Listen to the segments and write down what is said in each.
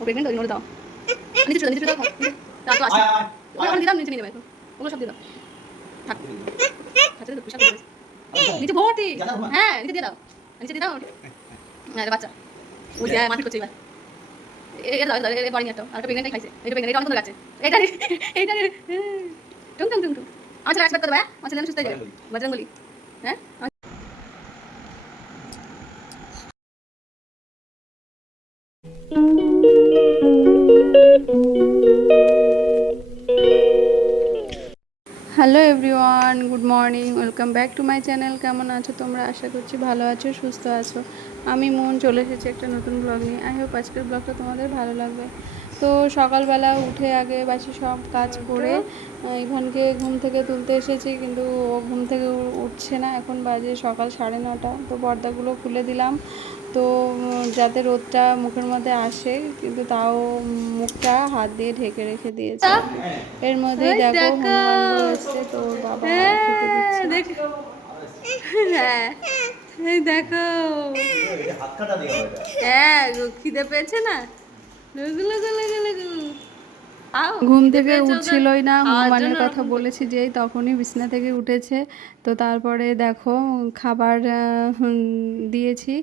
ও pregnant ওই দাও নিচে দাও তা তো আসছে ওখানে দিলাম নিচে নিয়ে যাবে এখন ওগুলো সব দিয়ে দাও থাক আচ্ছা তো পেশাব নিচে ভর্তি হ্যাঁ নিচে দিয়ে দাও হ্যাঁ বাচ্চা ওই যে মাটি করছে এবার এটা দাও এটা বাড়ি একটা আর প্রেগনেন্ট খাইছে এটা প্রেগনেন্ট এটা অনেক লাগছে এটা টুং টুং টুং টুং আমার ছেলে এক্সপেক্ট করবে আমার ছেলে সুস্থ হয়ে যাবে বজরঙ্গলি হ্যাঁ hello everyone, good morning, welcome back to my channel. কেমন আছো তোমরা? আশা করছি ভালো আছো, সুস্থ আছো। আমি মন চলে এসেছি একটা নতুন ব্লগ নিয়ে। আই হোপ আজকের ব্লগটা তোমাদের ভালো লাগবে। তো সকালবেলা উঠে আগে বাসি সব কাজ করে ইভানকে ঘুম থেকে তুলতে এসেছি, কিন্তু ও ঘুম থেকে উঠছে না। এখন বাজে সকাল 9:30। তো পর্দাগুলো খুলে দিলাম তো যাতে রোদটা মুখের মধ্যে আসে, কিন্তু তাও মুখটা হাত দিয়ে ঢেকে রেখে দিয়েছে। এর মধ্যেই দেখো হনুমান এসছে, তো বাবা খেতে দিচ্ছে। হ্যাঁ এই দেখো, হ্যাঁ খিদে পেয়েছে না, ঘুম থেকে উঠছিলই না। হনুমানের কথা বলেছি যেই তখনই বিছানা থেকে উঠেছে। তো তারপরে দেখো খাবার দিয়েছি,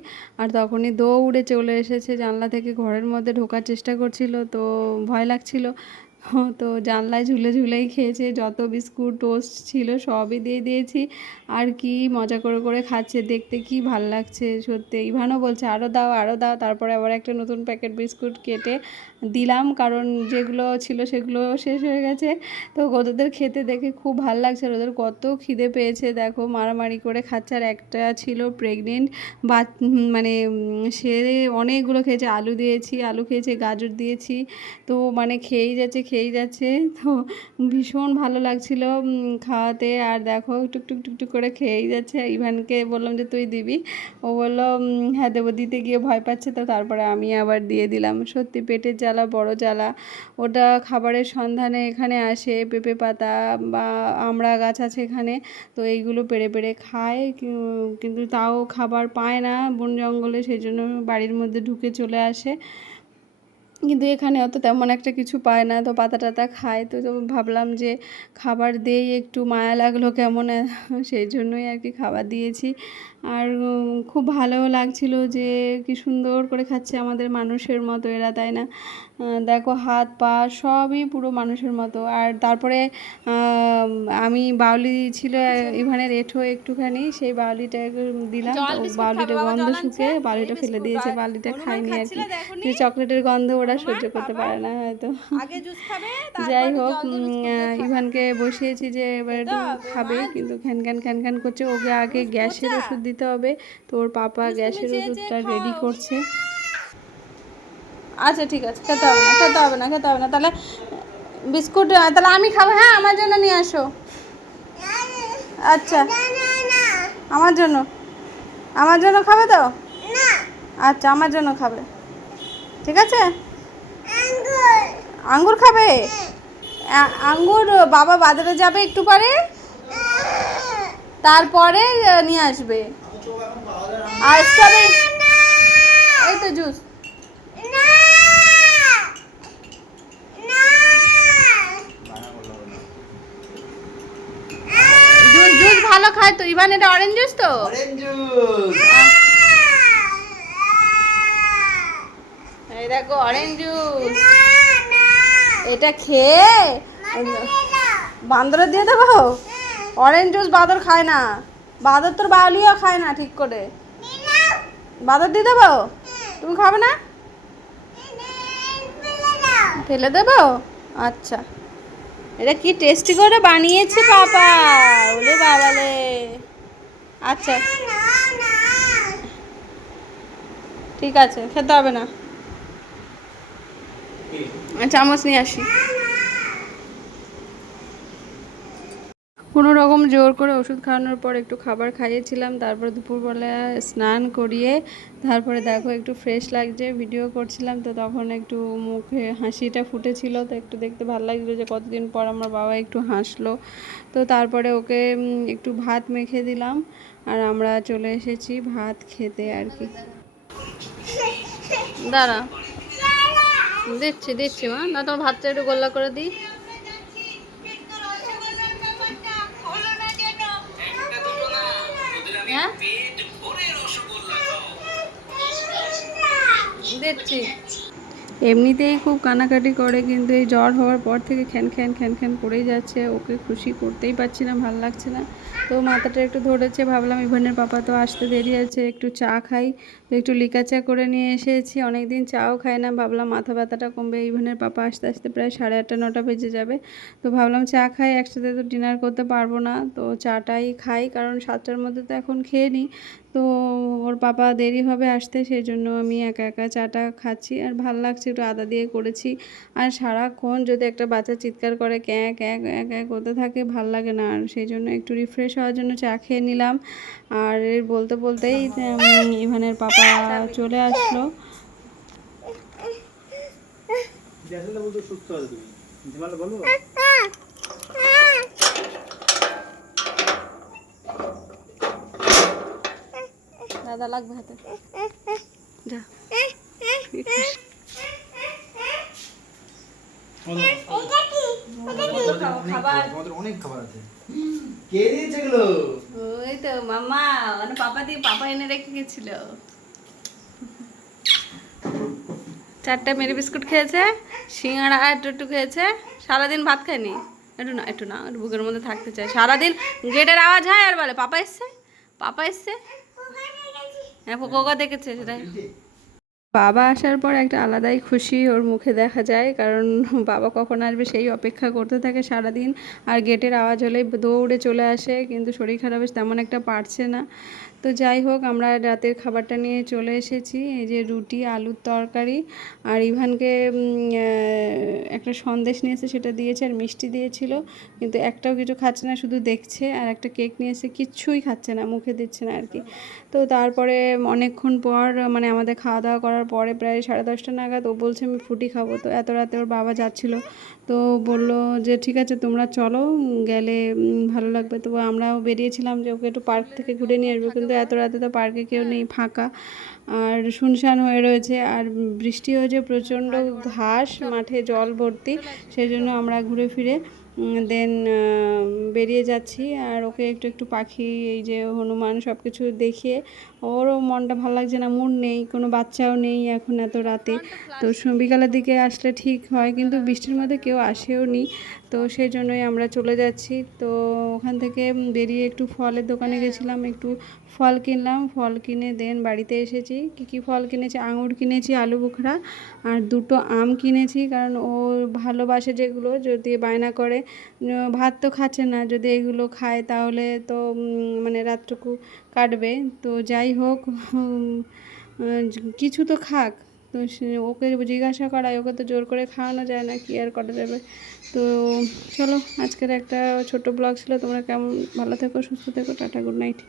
আর তখনই দৌড়ে চলে এসেছে জানলা থেকে, ঘরের মধ্যে ঢোকার চেষ্টা করছিল, তো ভয় লাগছিল। তো জানলায় ঝুলে ঝুলেই খেয়েছে, যত বিস্কুট টোস্ট ছিল সবই দিয়ে দিয়েছি। আর কি মজা করে করে খাচ্ছে, দেখতে কি ভাল লাগছে সত্যি। ইভানও বলছে আরও দাও আরও দাও। তারপরে আবার একটা নতুন প্যাকেট বিস্কুট কেটে দিলাম, কারণ যেগুলো ছিল সেগুলো শেষ হয়ে গেছে। তো ওদের খেতে দেখে খুব ভাল লাগছে, ওদের কত খিদে পেয়েছে দেখো, মারামারি করে খাচ্ছে। আর একটা ছিল প্রেগনেন্ট মানে সে অনেকগুলো খেয়েছে, আলু দিয়েছি, আলু খেয়েছে, গাজর দিয়েছি, তো মানে খেয়েই যাচ্ছে। তো ভীষণ ভালো লাগছিল খাওয়াতে। আর দেখো টুকটুক টুকটুক করে খেয়েই যাচ্ছে। ইভানকে বললাম যে তুই দিবি, ও বললো হ্যাঁ দেবো। দিতে গিয়ে ভয় পাচ্ছে, তো তারপরে আমি আবার দিয়ে দিলাম। সত্যি পেটের জ্বালা বড় জ্বালা। ওটা খাবারের সন্ধানে এখানে আসে, পেঁপে পাতা বা আমড়া গাছ আছে এখানে, তো এইগুলো পেড়ে পেড়ে খায়, কিন্তু তাও খাবার পায় না বন জঙ্গলে, সেই জন্য বাড়ির মধ্যে ঢুকে চলে আসে। কিন্তু এখানে অত তেমন একটা কিছু পায় না, তো পাতা টাতা খায়। তো ভাবলাম যে খাবার দিয়েই একটু মায়া লাগলো কেমন, সেই জন্যই আর কি খাবার দিয়েছি। আর খুব ভালোও লাগছিল যে কি সুন্দর করে খাচ্ছে, আমাদের মানুষের মতো এরা, তাই না? দেখো হাত পা সবই পুরো মানুষের মতো। আর তারপরে আমি বাউলি ছিল ইভানের এঁঠো একটুখানি, সেই বাউলিটা দিলাম, তো বাউলিটা গন্ধ শুকে বাউলিটা ফেলে দিয়েছে, বাউলিটা খাইনি আর কি। চকলেটের গন্ধ ওরা সহ্য করতে পারে না হয়তো। যাই হোক, ইভানকে বসিয়েছি যে এবার একটু খাবে, কিন্তু খ্যান খ্যান খ্যান খ্যান করছে। ওকে আগে গ্যাসের ওষুধ দিতে হবে, তো ওর পাপা গ্যাসের ওষুধটা রেডি করছে। আচ্ছা ঠিক আছে, খেতে হবে না তাহলে বিস্কুট তাহলে আমি খাবো। হ্যাঁ আমার জন্য নিয়ে আসো। আচ্ছা আমার জন্য খাবে তো? আচ্ছা আমার জন্য খাবে, ঠিক আছে। আঙ্গুর খাবে? আঙ্গুর বাবা বাজারে যাবে একটু পরে, তারপরে নিয়ে আসবে। আর স্ট্রবেরি, এই তো জুস। জুস ভালো খায় তো ইভান, এটা অরেঞ্জ জুস তো। এই দেখো অরেঞ্জ জুস, এটা খেয়ে বান্দরে দিয়ে দেবো। অরেঞ্জ জুস বাদর খায় না, বাদর তোর বাউলিও খায় না ঠিক করে। বাদর দিয়ে দেবো, তুমি খাবে না? ফেলে দেবো? আচ্ছা, এটা কি টেস্টি করে বানিয়েছে পাপা, ওলে বাবালে। আচ্ছা ঠিক আছে, খেতে হবে না। চামচ নিয়ে আসি। কোনো রকম জোর করে ওষুধ খাওয়ানোর পর একটু খাবার খাইয়েছিলাম, তারপর দুপুরবেলা স্নান করিয়ে তারপরে দেখো একটু ফ্রেশ লাগছে, ভিডিও করছিলাম, তো তখন একটু মুখে হাসিটা ফুটেছিল, তো একটু দেখতে ভালো লাগলো যে কতদিন পর আমার বাবা একটু হাসলো। তো তারপরে ওকে একটু ভাত মেখে দিলাম, আর আমরা চলে এসেছি ভাত খেতে আর কি। দাঁড়া দিচ্ছি দিচ্ছি মা, না তোমার ভাতটা একটু গোল্লা করে দিই। হ্যাঁ দিচ্ছি। এমনিতেই খুব কানাকাটি করে, কিন্তু এই জ্বর হওয়ার পর থেকে খ্যান খ্যান খ্যান খ্যান করেই যাচ্ছে। ওকে খুশি করতেই পারছি না, ভাল লাগছে না। তো মাথাটা একটু ধরেছে, ভাবলাম ইভানের পাপা তো আসতে দেরি আছে, একটু চা খাই। তো একটু লিকা চা করে নিয়ে এসেছি, অনেকদিন চাও খাই না, ভাবলাম মাথা ব্যথাটা কমবে। ইভানের পাপা আসতে আসতে প্রায় 8:30 9টা বেজে যাবে। তো ভাবলাম চা খাই, একসাথে তো ডিনার করতে পারবো না, তো চাটাই খাই, কারণ 7টার মধ্যে তো এখন খেয়ে নিই। তো ওর পাপা দেরি হবে আসতে, সেই জন্য আমি একা একা চাটা খাচ্ছি। আর ভাল লাগছে, একটু আদা দিয়ে করেছি। আর সারাক্ষণ যদি একটা বাচ্চা চিৎকার করে ক্যাঁ ক্যাঁ ক্যাঁ ক্যাঁ করতে থাকে, ভাল লাগে না। আর সেই জন্য একটু রিফ্রেশ হওয়ার জন্য চা খেয়ে নিলাম। আর এর বলতে বলতেই ইভানের পাপা চলে আসলো। দাদা লাগবে হাতে, যা। অনেক খাবার আছে। কে দিয়েছে এগুলো? ওই তো মামা, মানে পাপা দিয়ে, পাপা এনে রেখে গেছিল। 4টা মেরি বিস্কুট খেয়েছে, সিঙ্গাড়া একটু খেয়েছে, সারাদিন ভাত খায়নি। একটু না একটু বুকের মধ্যে থাকতে চায় সারাদিন। গেটের আওয়াজ হয় আর বলে পাপা এসছে, পাপা এসছে। হ্যাঁ কোকা দেখেছে সেটাই। বাবা আসার পর একটা আলাদাই খুশি ওর মুখে দেখা যায়, কারণ বাবা কখন আসবে সেই অপেক্ষা করতে থাকে সারাদিন। আর গেটের আওয়াজ হলেই দৌড়ে চলে আসে, কিন্তু শরীর খারাপ তেমন একটা পারছে না। তো যাই হোক, আমরা রাতের খাবারটা নিয়ে চলে এসেছি। এই যে রুটি, আলুর তরকারি, আর ইভানকে একটা সন্দেশ নিয়েছে, সেটা দিয়েছে, আর মিষ্টি দিয়েছিল, কিন্তু একটাও কিছু খাচ্ছে না, শুধু দেখছে। আর একটা কেক নিয়েছে, কিচ্ছুই খাচ্ছে না, মুখে দিচ্ছে না আর কি। তো তারপরে অনেকক্ষণ পর, মানে আমাদের খাওয়া দাওয়া করার পরে প্রায় 10:30 নাগাদ ও বলছে আমি ফ্রুটি খাবো। তো এত রাতে ওর বাবা যাচ্ছিল, তো বলল যে ঠিক আছে তোমরা চলো, গেলে ভালো লাগবে। তো আমরাও বেরিয়েছিলাম যে ওকে একটু পার্ক থেকে ঘুরে নিয়ে আসবো, কিন্তু এত রাতে তো পার্কে কেউ নেই, ফাঁকা আর শুনশান হয়ে রয়েছে। আর বৃষ্টি হয়েছে, প্রচণ্ড ঘাস, মাঠে জল ভর্তি, সেই জন্য আমরা ঘুরে ফিরে দেন বেরিয়ে যাচ্ছি। আর ওকে একটু একটু পাখি, এই যে হনুমান, সব কিছু দেখিয়ে ওরও মনটা ভালো লাগছে না, মুড নেই, কোনো বাচ্চাও নেই এখন এত রাতে। তো বিকালের দিকে আসলে ঠিক হয়, কিন্তু বৃষ্টির মধ্যে কেউ আসেও নি, তো সেই জন্যই আমরা চলে যাচ্ছি। তো ওখান থেকে বেরিয়ে একটু ফলের দোকানে গেছিলাম, একটু ফল কিনলাম, ফল কিনে দেন বাড়িতে এসেছি। কী ফল কিনেছি, আঙুর কিনেছি, আলু বোখরা, আর 2টো আম কিনেছি, কারণ ও ভালোবাসে যেগুলো, যদি বায়না করে। ভাত তো খাচ্ছে না, যদি এগুলো খায় তাহলে তো মানে রাতটুকু কাটবে। তো যাই হোক, কিছু তো খাক। তো ওকে জিজ্ঞাসা করায়, ওকে তো জোর করে খাওয়ানো যায় না, কি আর করা যাবে। তো চলো, আজকের একটা ছোট ব্লগ ছিল। তোমরা কেমন, ভালো থেকো, সুস্থ থেকো, টাটা, গুড নাইট।